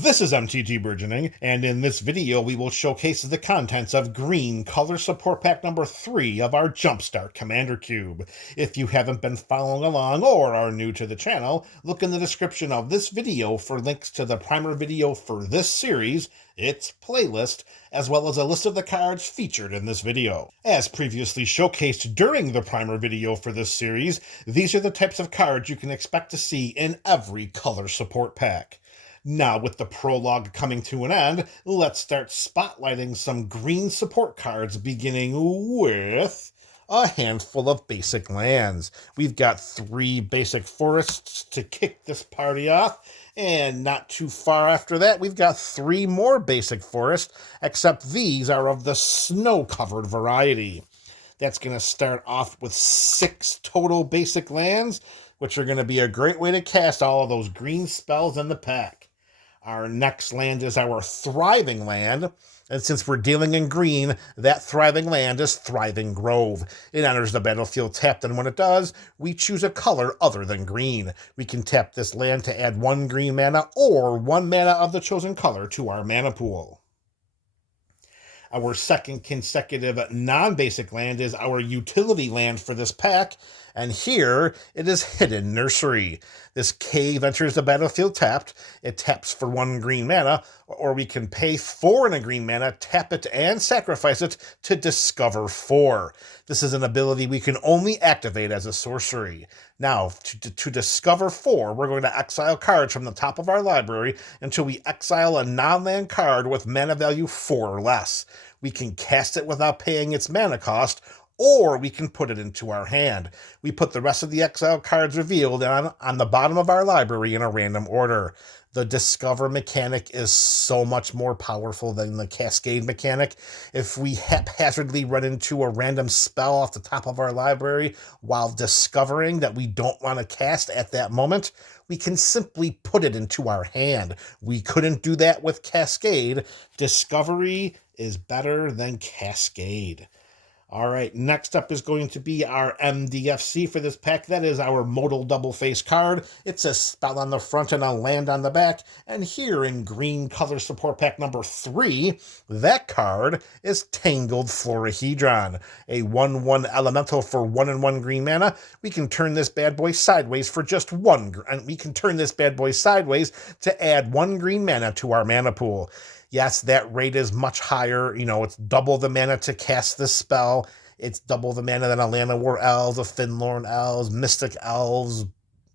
This is MTG Burgeoning, and in this video we will showcase the contents of Green Color Support Pack number 3 of our Jumpstart Commander Cube. If you haven't been following along or are new to the channel, look in the description of this video for links to the primer video for this series, its playlist, as well as a list of the cards featured in this video. As previously showcased during the primer video for this series, these are the types of cards you can expect to see in every color support pack. Now, with the prologue coming to an end, let's start spotlighting some green support cards, beginning with a handful of basic lands. We've got 3 basic forests to kick this party off, and not too far after that, we've got 3 more basic forests, except these are of the snow-covered variety. That's going to start off with 6 total basic lands, which are going to be a great way to cast all of those green spells in the pack. Our next land is our Thriving Land, and since we're dealing in green, that Thriving Land is Thriving Grove. It enters the battlefield tapped, and when it does, we choose a color other than green. We can tap this land to add 1 green mana or 1 mana of the chosen color to our mana pool. Our second consecutive non-basic land is our utility land for this pack, and here it is Hidden Nursery. This cave enters the battlefield tapped. It taps for 1 green mana, or we can pay 4 in a green mana, tap it, and sacrifice it to discover 4. This is an ability we can only activate as a sorcery. Now, to discover 4, we're going to exile cards from the top of our library until we exile a non-land card with mana value 4 or less. We can cast it without paying its mana cost, or we can put it into our hand. We put the rest of the exiled cards revealed on the bottom of our library in a random order. The Discover mechanic is so much more powerful than the Cascade mechanic. If we haphazardly run into a random spell off the top of our library while discovering that we don't want to cast at that moment, we can simply put it into our hand. We couldn't do that with Cascade. Discovery is better than Cascade. All right, next up is going to be our MDFC for this pack. That is our Modal Double Face card. It's a spell on the front and a land on the back. And here in Green Color Support Pack number 3, that card is Tangled Florahedron, a 1/1 elemental for 1 and 1 green mana. We can turn this bad boy sideways for just 1, and we can turn this bad boy sideways to add 1 green mana to our mana pool. Yes, that rate is much higher. It's double the mana to cast this spell. It's double the mana than a Land of War Elves, a Finlorn Elves, Mystic Elves,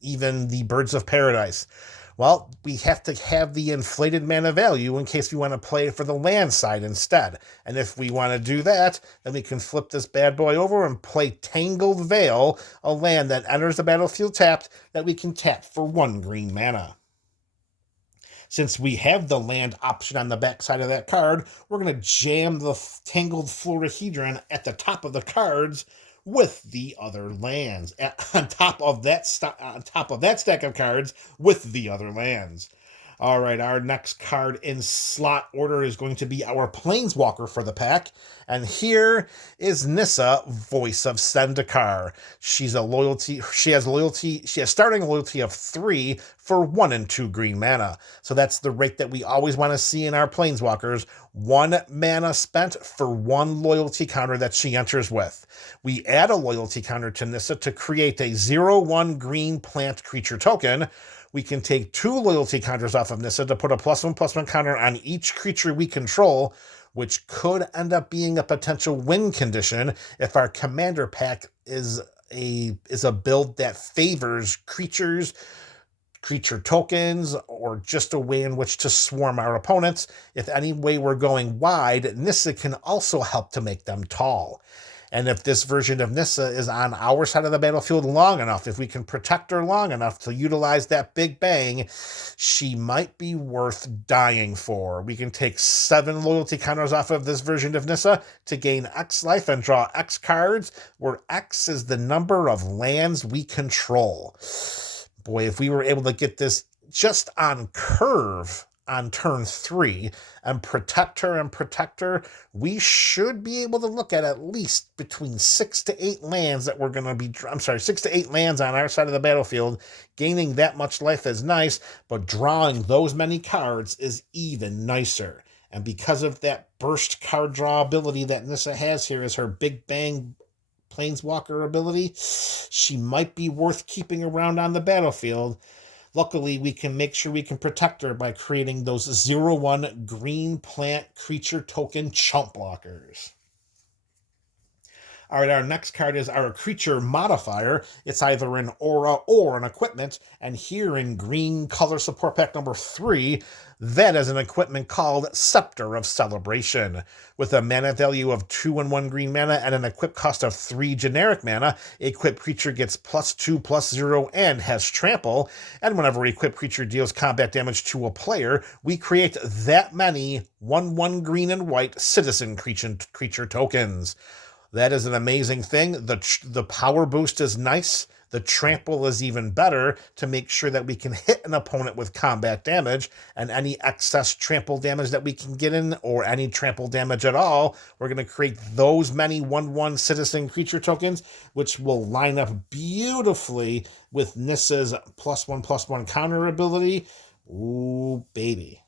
even the Birds of Paradise. Well, we have to have the inflated mana value in case we want to play it for the land side instead. And if we want to do that, then we can flip this bad boy over and play Tangled Veil, a land that enters the battlefield tapped that we can tap for 1 green mana. Since we have the land option on the back side of that card, we're going to jam the Tangled Florahedron at the top of the cards with the other lands, on top of that stack of cards with the other lands. All right, our next card in slot order is going to be our Planeswalker for the pack. And here is Nissa, Voice of Zendikar. She has starting loyalty of 3 for 1 and 2 green mana. So that's the rate that we always want to see in our Planeswalkers. 1 mana spent for 1 loyalty counter that she enters with. We add a loyalty counter to Nissa to create a 0/1 green plant creature token. We can take 2 loyalty counters off of Nissa to put a +1/+1 counter on each creature we control, which could end up being a potential win condition if our commander pack is a build that favors creatures, creature tokens, or just a way in which to swarm our opponents. If any way we're going wide, Nissa can also help to make them tall. And if this version of Nissa is on our side of the battlefield long enough, if we can protect her long enough to utilize that big bang, she might be worth dying for. We can take 7 loyalty counters off of this version of Nissa to gain X life and draw X cards, where X is the number of lands we control. Boy, if we were able to get this just on curve on turn 3, and Protector, we should be able to look at least between 6 to 8 lands that we're going to be, 6 to 8 lands on our side of the battlefield. Gaining that much life is nice, but drawing those many cards is even nicer. And because of that burst card draw ability that Nissa has here as her Big Bang Planeswalker ability, she might be worth keeping around on the battlefield. Luckily, we can make sure we can protect her by creating those 0/1 green plant creature token chump blockers. All right, our next card is our creature modifier. It's either an aura or an equipment. And here in green color support pack number 3, that is an equipment called Scepter of Celebration. With a mana value of 2 and 1 green mana and an equip cost of 3 generic mana, equipped creature gets +2/+0 and has trample. And whenever equipped creature deals combat damage to a player, we create that many 1/1 green and white citizen creature tokens. That is an amazing thing. The power boost is nice. The trample is even better to make sure that we can hit an opponent with combat damage, and any excess trample damage that we can get in, or any trample damage at all, we're going to create those many 1/1 citizen creature tokens, which will line up beautifully with Nissa's +1/+1 counter ability. Ooh, baby.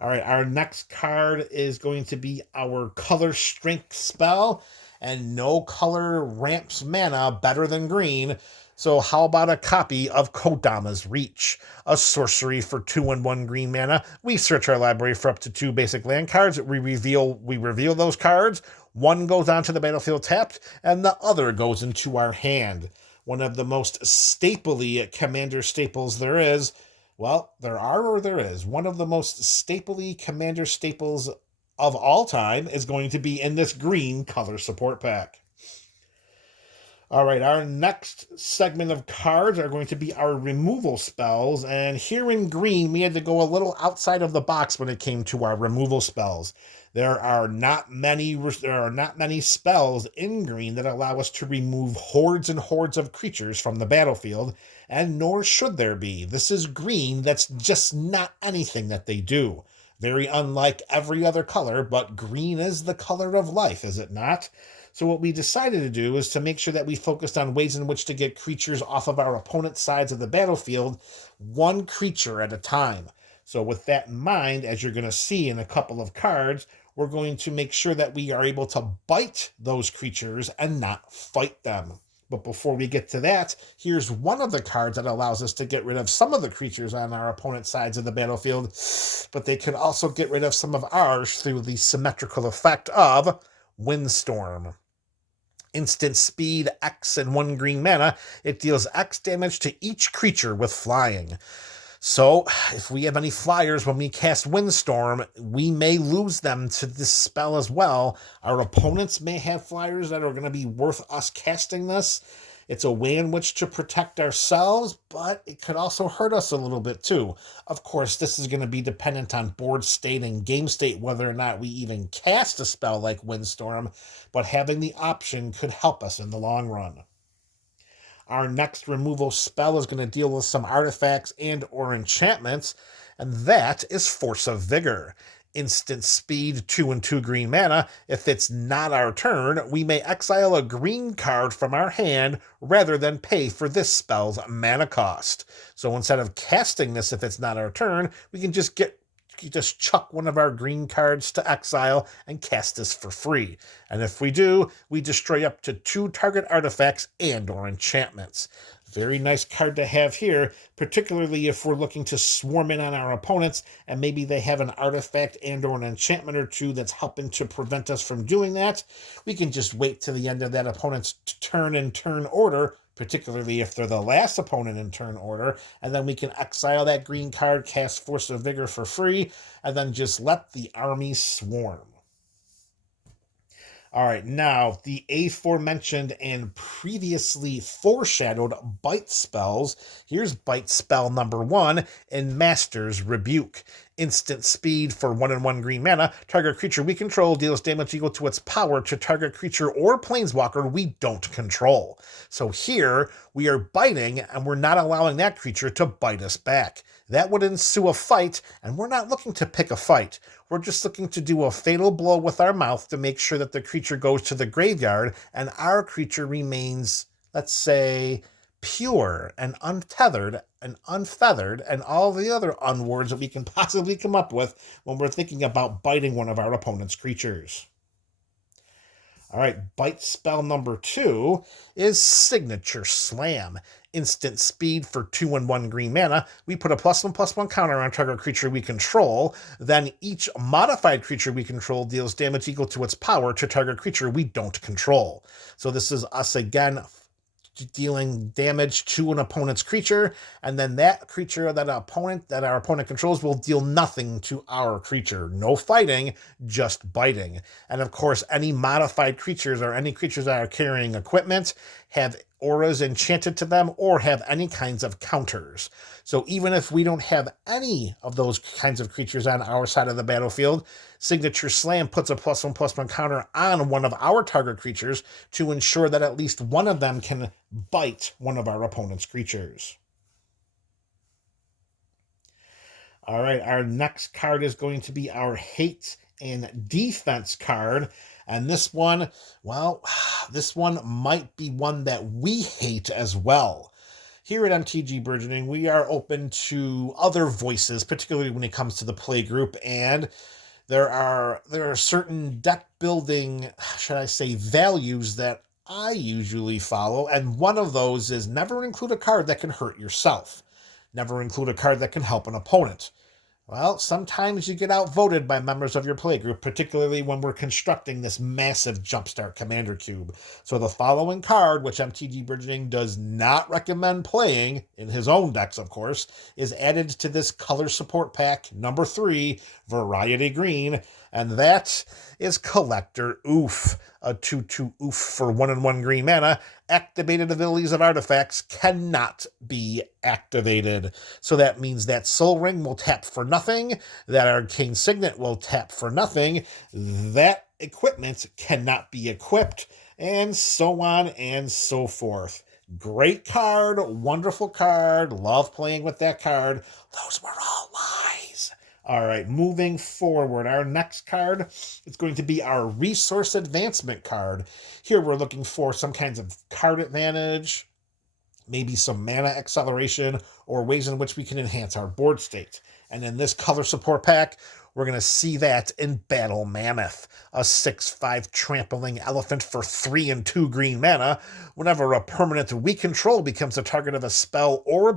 All right, our next card is going to be our Color Strength spell, and no color ramps mana better than green. So how about a copy of Kodama's Reach, a sorcery for 2 and 1 green mana? We search our library for up to 2 basic land cards. We reveal those cards. One goes onto the battlefield tapped, and the other goes into our hand. One of the most stapley commander staples there is. Well, there are or there is. One of the most stapley commander staples of all time is going to be in this green color support pack. All right, our next segment of cards are going to be our removal spells. And here in green, we had to go a little outside of the box when it came to our removal spells. There are not many spells in green that allow us to remove hordes and hordes of creatures from the battlefield, and nor should there be. This is green. That's just not anything that they do. Very unlike every other color, but green is the color of life, is it not? So what we decided to do is to make sure that we focused on ways in which to get creatures off of our opponent's sides of the battlefield, one creature at a time. So with that in mind, as you're going to see in a couple of cards, we're going to make sure that we are able to bite those creatures and not fight them. But before we get to that, here's one of the cards that allows us to get rid of some of the creatures on our opponent's sides of the battlefield, but they can also get rid of some of ours through the symmetrical effect of Windstorm. Instant speed, X and 1 green mana. It deals X damage to each creature with flying. So, if we have any flyers when we cast Windstorm, we may lose them to this spell as well. Our opponents may have flyers that are going to be worth us casting this. It's a way in which to protect ourselves, but it could also hurt us a little bit too. Of course, this is going to be dependent on board state and game state, whether or not we even cast a spell like Windstorm, but having the option could help us in the long run. Our next removal spell is going to deal with some artifacts and or enchantments, and that is Force of Vigor. Instant speed, 2 and 2 green mana. If it's not our turn, we may exile a green card from our hand rather than pay for this spell's mana cost. So instead of casting this if it's not our turn, we can just chuck one of our green cards to exile and cast this for free. And if we do, we destroy up to 2 target artifacts and or enchantments. Very nice card to have here, particularly if we're looking to swarm in on our opponents and maybe they have an artifact and or an enchantment or two that's helping to prevent us from doing that. We can just wait to the end of that opponent's turn in turn order, particularly if they're the last opponent in turn order, and then we can exile that green card, cast Force of Vigor for free, and then just let the army swarm. All right, now the aforementioned and previously foreshadowed bite spells. Here's bite spell number 1 in Master's Rebuke. Instant speed for 1 and 1 green mana. Target creature we control deals damage equal to its power to target creature or planeswalker we don't control. So here we are biting and we're not allowing that creature to bite us back. That would ensue a fight, and we're not looking to pick a fight. We're just looking to do a fatal blow with our mouth to make sure that the creature goes to the graveyard and our creature remains, let's say, pure and untethered and unfeathered and all the other unwords that we can possibly come up with when we're thinking about biting one of our opponent's creatures. All right, bite spell number 2 is Signature Slam. Instant speed for 2 and 1 green mana. We put a +1/+1 counter on target creature we control. Then each modified creature we control deals damage equal to its power to target creature we don't control. So this is us again dealing damage to an opponent's creature, and then that creature that our opponent controls will deal nothing to our creature. No fighting, just biting. And of course, any modified creatures or any creatures that are carrying equipment have auras enchanted to them or have any kinds of counters. So even if we don't have any of those kinds of creatures on our side of the battlefield, Signature Slam puts a +1/+1 counter on one of our target creatures to ensure that at least one of them can bite one of our opponent's creatures. All right, our next card is going to be our Hate and Defense card. And this one, well, this one might be one that we hate as well. Here at MTG Burgeoning, we are open to other voices, particularly when it comes to the play group, and there are certain deck building, should I say, values that I usually follow, and one of those is never include a card that can hurt yourself. Never include a card that can help an opponent. Well, sometimes you get outvoted by members of your playgroup, particularly when we're constructing this massive Jumpstart Commander Cube. So the following card, which MTG Burgeoning does not recommend playing, in his own decks of course, is added to this color support pack number 3, Variety Green, and that is Collector Oof. A 2/2 Oof for 1 and 1 green mana. Activated abilities of artifacts cannot be activated. So that means that Soul Ring will tap for nothing, that Arcane Signet will tap for nothing, that equipment cannot be equipped, and so on and so forth. Great card, wonderful card, love playing with that card. Those were all lies. All right, moving forward, our next card is going to be our Resource Advancement card. Here we're looking for some kinds of card advantage, maybe some mana acceleration, or ways in which we can enhance our board state. And in this color support pack, we're going to see that in Battle Mammoth, a 6/5 trampling elephant for 3 and 2 green mana. Whenever a permanent we control becomes the target of a spell or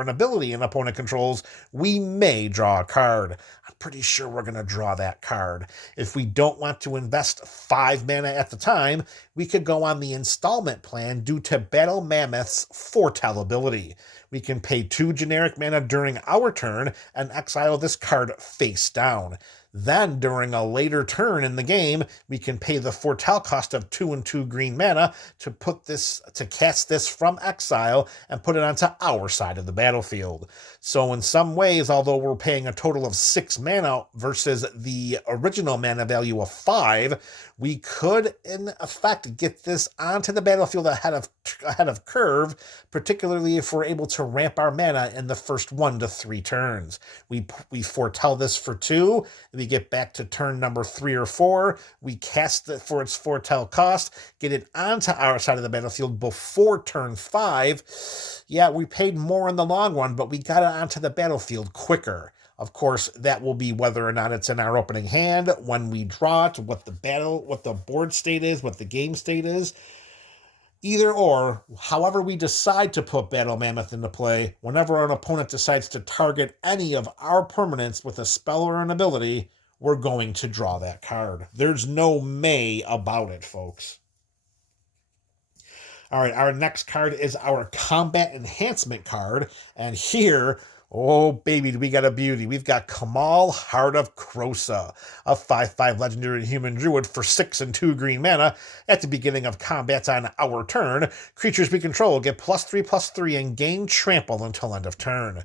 an ability an opponent controls, we may draw a card. I'm pretty sure we're going to draw that card. If we don't want to invest 5 mana at the time, we could go on the installment plan due to Battle Mammoth's Foretell ability. We can pay 2 generic mana during our turn and exile this card face down. Then, during a later turn in the game, we can pay the Foretell cost of 2 and 2 green mana to cast this from exile and put it onto our side of the battlefield. So in some ways, although we're paying a total of 6 mana versus the original mana value of 5, we could, in effect, get this onto the battlefield ahead of curve, particularly if we're able to ramp our mana in the first 1 to 3 turns. We foretell this for 2, we get back to turn number 3 or 4, we cast it for its foretell cost, get it onto our side of the battlefield before turn 5. Yeah, we paid more in the long run, but we got it onto the battlefield quicker. Of course, that will be whether or not it's in our opening hand, when we draw it, what the board state is, what the game state is. Either or, however we decide to put Battle Mammoth into play, whenever an opponent decides to target any of our permanents with a spell or an ability, we're going to draw that card. There's no may about it, folks. All right, our next card is our Combat Enhancement card, and here, oh baby, do we got a beauty. We've got Kamal, Heart of Krosa, a 5/5 legendary human druid for 6 and 2 green mana. At the beginning of combat on our turn, creatures we control get +3/+3 and gain trample until end of turn.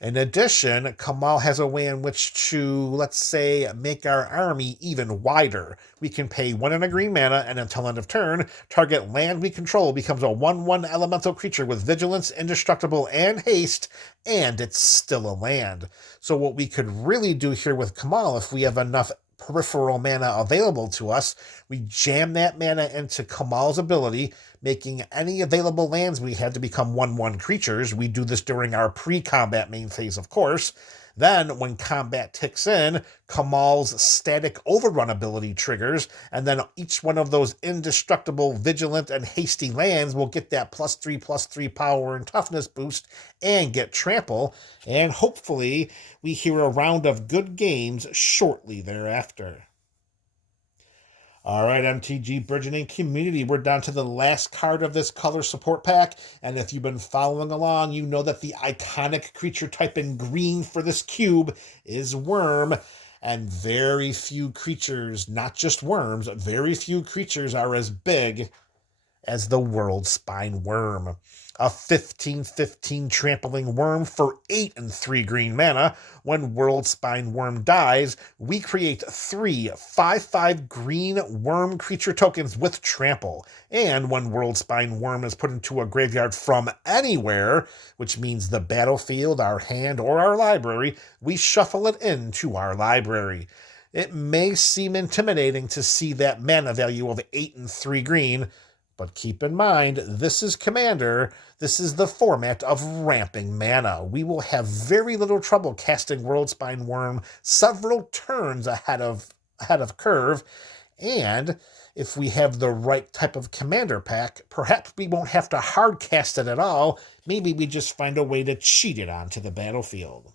In addition, Kamal has a way in which to, let's say, make our army even wider. We can pay 1 and a green mana, and until end of turn, target land we control becomes a 1/1 elemental creature with vigilance, indestructible, and haste, and it's still a land. So what we could really do here with Kamal, if we have enough peripheral mana available to us, we jam that mana into Kamal's ability, making any available lands we had to become 1/1 creatures. We do this during our pre-combat main phase, of course. Then, when combat ticks in, Kamal's static overrun ability triggers, and then each one of those indestructible, vigilant, and hasty lands will get that +3/+3 power and toughness boost and get trample, and hopefully we hear a round of good games shortly thereafter. All right, MTG Burgeoning Community, we're down to the last card of this color support pack, and if you've been following along, you know that the iconic creature type in green for this cube is Worm, and very few creatures, not just worms, very few creatures are as big as the World Spine Worm. A 15/15 trampling worm for 8 and 3 green mana. When World Spine Worm dies, we create 3 5/5 green worm creature tokens with trample. And when World Spine Worm is put into a graveyard from anywhere, which means the battlefield, our hand, or our library, we shuffle it into our library. It may seem intimidating to see that mana value of 8 and 3 green, but keep in mind, this is Commander. This is the format of ramping mana. We will have very little trouble casting World Spine Worm several turns ahead of curve, and if we have the right type of Commander pack, perhaps we won't have to hard cast it at all. Maybe we just find a way to cheat it onto the battlefield.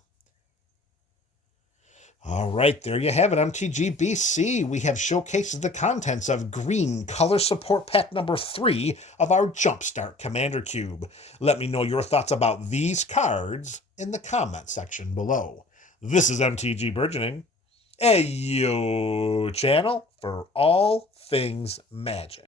All right, there you have it, MTGBC. We have showcased the contents of Green Color Support Pack number 3 of our Jumpstart Commander Cube. Let me know your thoughts about these cards in the comment section below. This is MTG Burgeoning, a channel for all things Magic.